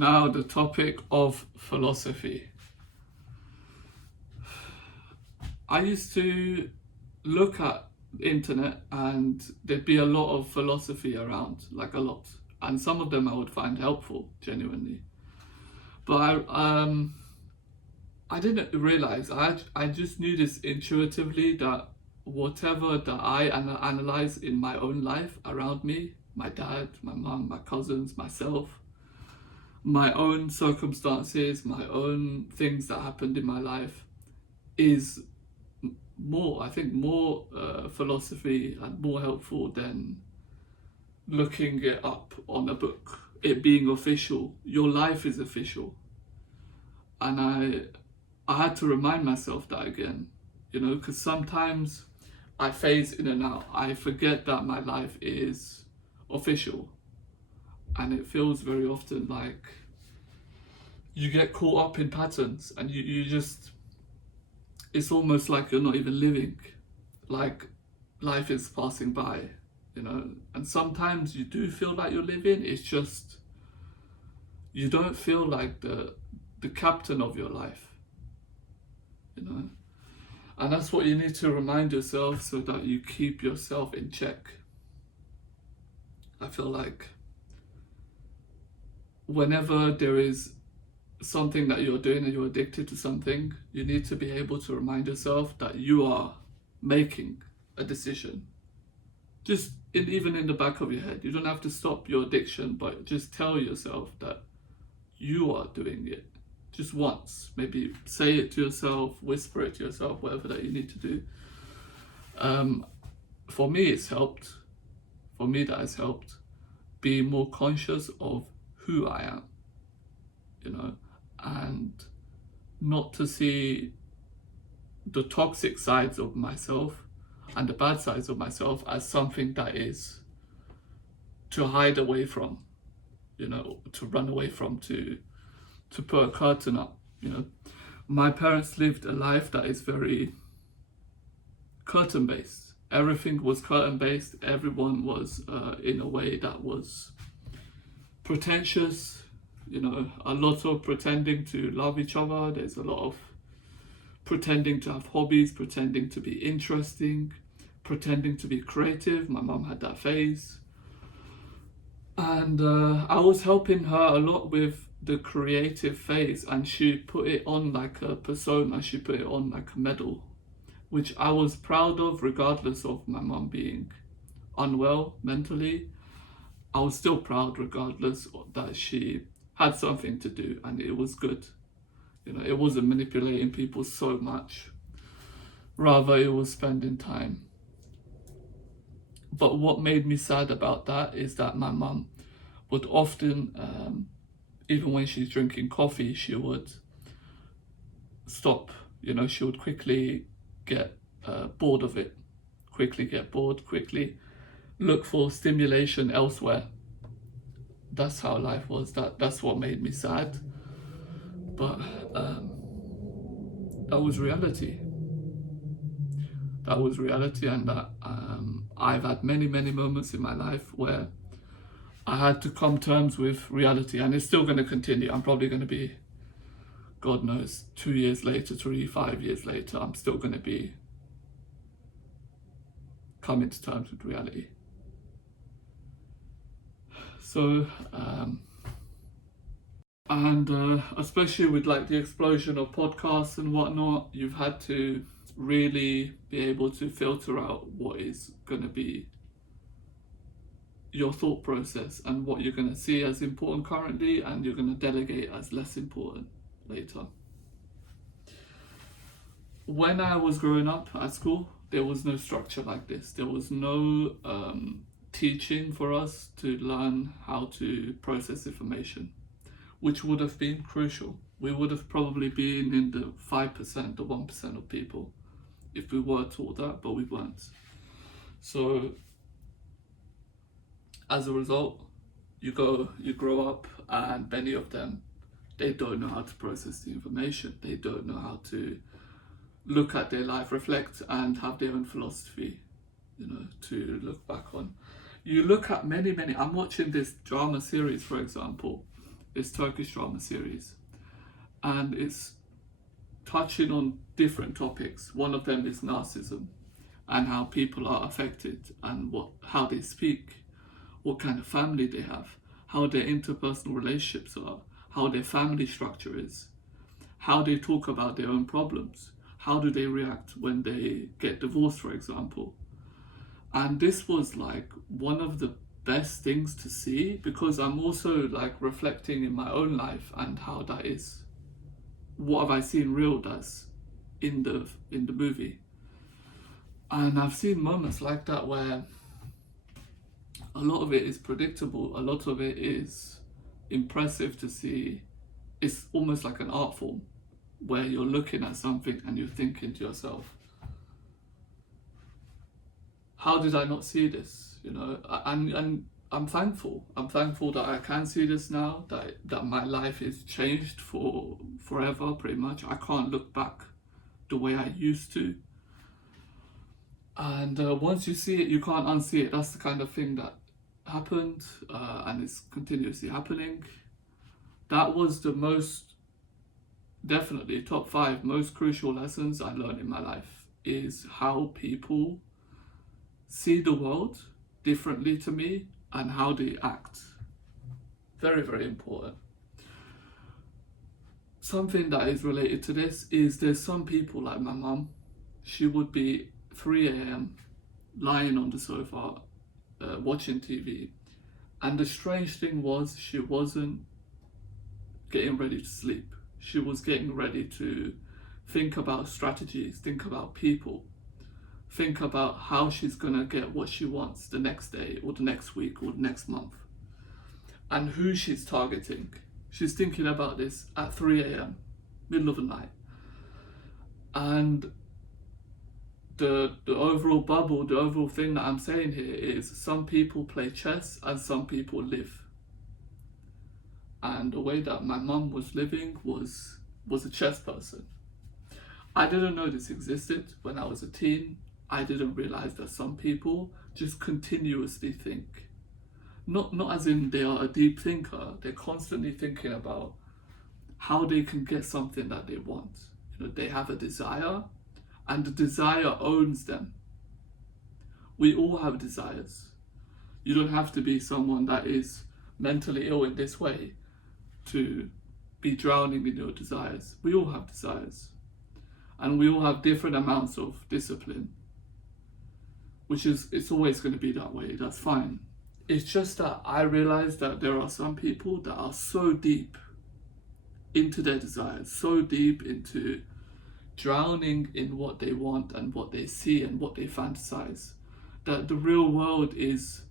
Now, the topic of philosophy. I used to look at the internet and there'd be a lot of philosophy around, like a lot. And some of them I would find helpful, genuinely. But I didn't realize, I just knew this intuitively that whatever that I analyze in my own life around me, my dad, my mum, my cousins, myself, my own circumstances, my own things that happened in my life, is more, I think, more philosophy and more helpful than looking it up on a book, it being official. Your life is official. And I had to remind myself that again, because sometimes I phase in and out. I forget that my life is official. And it feels very often like you get caught up in patterns and you just, it's almost like you're not even living. Like life is passing by, and sometimes you do feel like you're living. It's just, you don't feel like the captain of your life, and that's what you need to remind yourself so that you keep yourself in check. I feel like whenever there is something that you're doing and you're addicted to something, you need to be able to remind yourself that you are making a decision. Just even in the back of your head, you don't have to stop your addiction, but just tell yourself that you are doing it. Just once, maybe say it to yourself, whisper it to yourself, whatever that you need to do. For me, it's helped. For me, that has helped be more conscious of who I am, and not to see the toxic sides of myself and the bad sides of myself as something that is to hide away from, to run away from, to put a curtain up. My parents lived a life that is very curtain based. Everything was curtain based. Everyone was in a way that was pretentious. A lot of pretending to love each other. There's a lot of pretending to have hobbies, pretending to be interesting, pretending to be creative. My mum had that phase. And I was helping her a lot with the creative phase, and she put it on like a persona, she put it on like a medal, which I was proud of regardless of my mum being unwell mentally. I was still proud regardless that she had something to do and it was good. It wasn't manipulating people so much. Rather, it was spending time. But what made me sad about that is that my mum would often, even when she's drinking coffee, she would stop. She would quickly get bored of it, quickly look for stimulation elsewhere. That's how life was. That's what made me sad. But that was reality. That was reality, and that I've had many moments in my life where I had to come to terms with reality, and it's still going to continue. I'm probably going to be, God knows, 2 years later, 5 years later, I'm still going to be coming to terms with reality. So, especially with like the explosion of podcasts and whatnot, you've had to really be able to filter out what is going to be your thought process and what you're going to see as important currently, and you're going to delegate as less important later. When I was growing up at school, there was no structure like this. There was no teaching for us to learn how to process information, which would have been crucial. We would have probably been in the 5%, the 1% of people if we were taught that, but we weren't. So as a result, you grow up, and many of them, they don't know how to process the information. They don't know how to look at their life, reflect, and have their own philosophy, to look back on. You look at many, I'm watching this drama series, for example, this Turkish drama series, and it's touching on different topics. One of them is narcissism and how people are affected, and how they speak, what kind of family they have, how their interpersonal relationships are, how their family structure is, how they talk about their own problems, how do they react when they get divorced, for example. And this was like one of the best things to see, because I'm also like reflecting in my own life and how that is. What have I seen real does in the movie? And I've seen moments like that where a lot of it is predictable, a lot of it is impressive to see. It's almost like an art form where you're looking at something and you're thinking to yourself, how did I not see this? You know, and I'm thankful. I'm thankful that I can see this now, that my life is changed for forever, pretty much. I can't look back the way I used to. And once you see it, you can't unsee it. That's the kind of thing that happened, and it's continuously happening. That was the most, definitely top 5 most crucial lessons I learned in my life, is how people see the world differently to me and how they act. Very, very important. Something that is related to this is there's some people like my mum. She would be 3 a.m. lying on the sofa watching TV, and the strange thing was she wasn't getting ready to sleep. She was getting ready to think about strategies, think about people, think about how she's gonna get what she wants the next day or the next week or the next month, and who she's targeting. She's thinking about this at 3 a.m, middle of the night. And the overall bubble, the overall thing that I'm saying here is some people play chess and some people live. And the way that my mum was living was a chess person. I didn't know this existed when I was a teen. I didn't realize that some people just continuously think. Not as in they are a deep thinker, they're constantly thinking about how they can get something that they want. You know, they have a desire, and the desire owns them. We all have desires. You don't have to be someone that is mentally ill in this way to be drowning in your desires. We all have desires. And we all have different amounts of discipline, which is, it's always going to be that way. That's fine. It's just that I realize that there are some people that are so deep into their desires, so deep into drowning in what they want and what they see and what they fantasize, that the real world is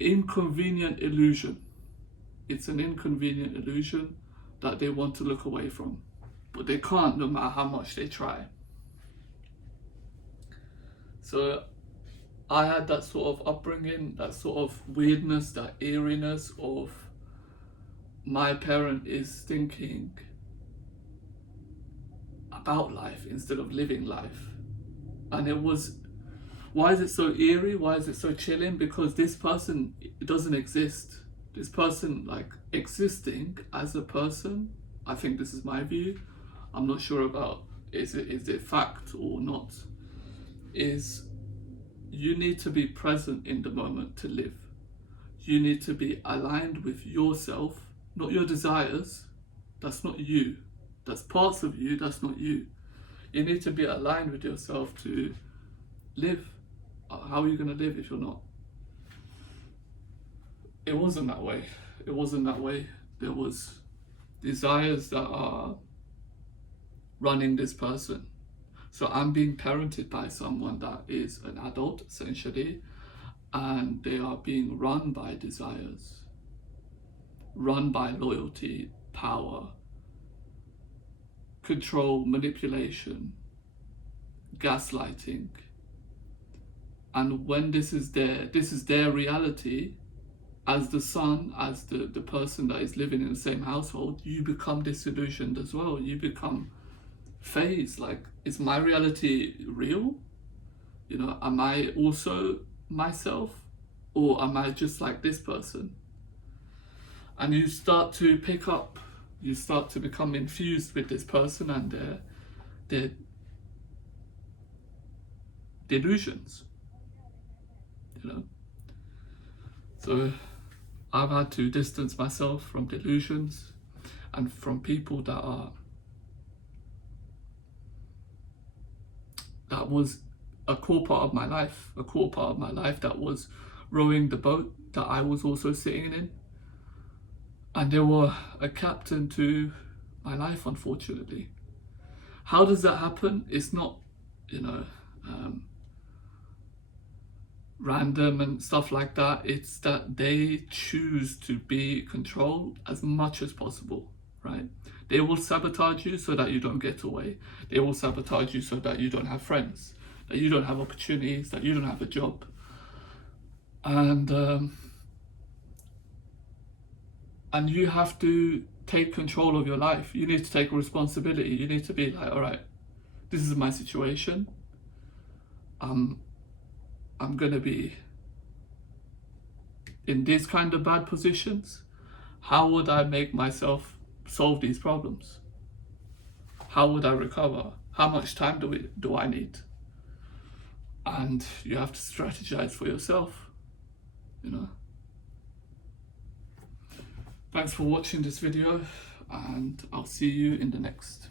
inconvenient illusion. It's an inconvenient illusion that they want to look away from, but they can't, no matter how much they try. So I had that sort of upbringing, that sort of weirdness, that eeriness of my parent is thinking about life instead of living life. And it was, why is it so eerie? Why is it so chilling? Because this person doesn't exist. This person, like, existing as a person, I think this is my view, I'm not sure about is it fact or not, is you need to be present in the moment to live. You need to be aligned with yourself, not your desires. That's not you. That's parts of you, that's not you. You need to be aligned with yourself to live. How are you going to live if you're not? It wasn't that way. It wasn't that way. There was desires that are running this person. So I'm being parented by someone that is an adult, essentially, and they are being run by desires, run by loyalty, power, control, manipulation, gaslighting. And when this is their reality, as the son, as the person that is living in the same household, you become disillusioned as well. You become phased, like, is my reality real? You know, am I also myself? Or am I just like this person? and you start to pick up, you start to become infused with this person and their delusions, you know. So I've had to distance myself from delusions and from people that was a core part of my life, that was rowing the boat that I was also sitting in. And they were a captain to my life, unfortunately. How does that happen? It's not, you know, random and stuff like that. It's that they choose to be controlled as much as possible, right? They will sabotage you so that you don't get away. They will sabotage you so that you don't have friends, that you don't have opportunities, that you don't have a job. And you have to take control of your life. You need to take responsibility. You need to be like, all right, this is my situation. I'm gonna be in these kind of bad positions. How would I make myself solve these problems? How would I recover? How much time do I need? And you have to strategize for yourself, you know. Thanks for watching this video, and I'll see you in the next.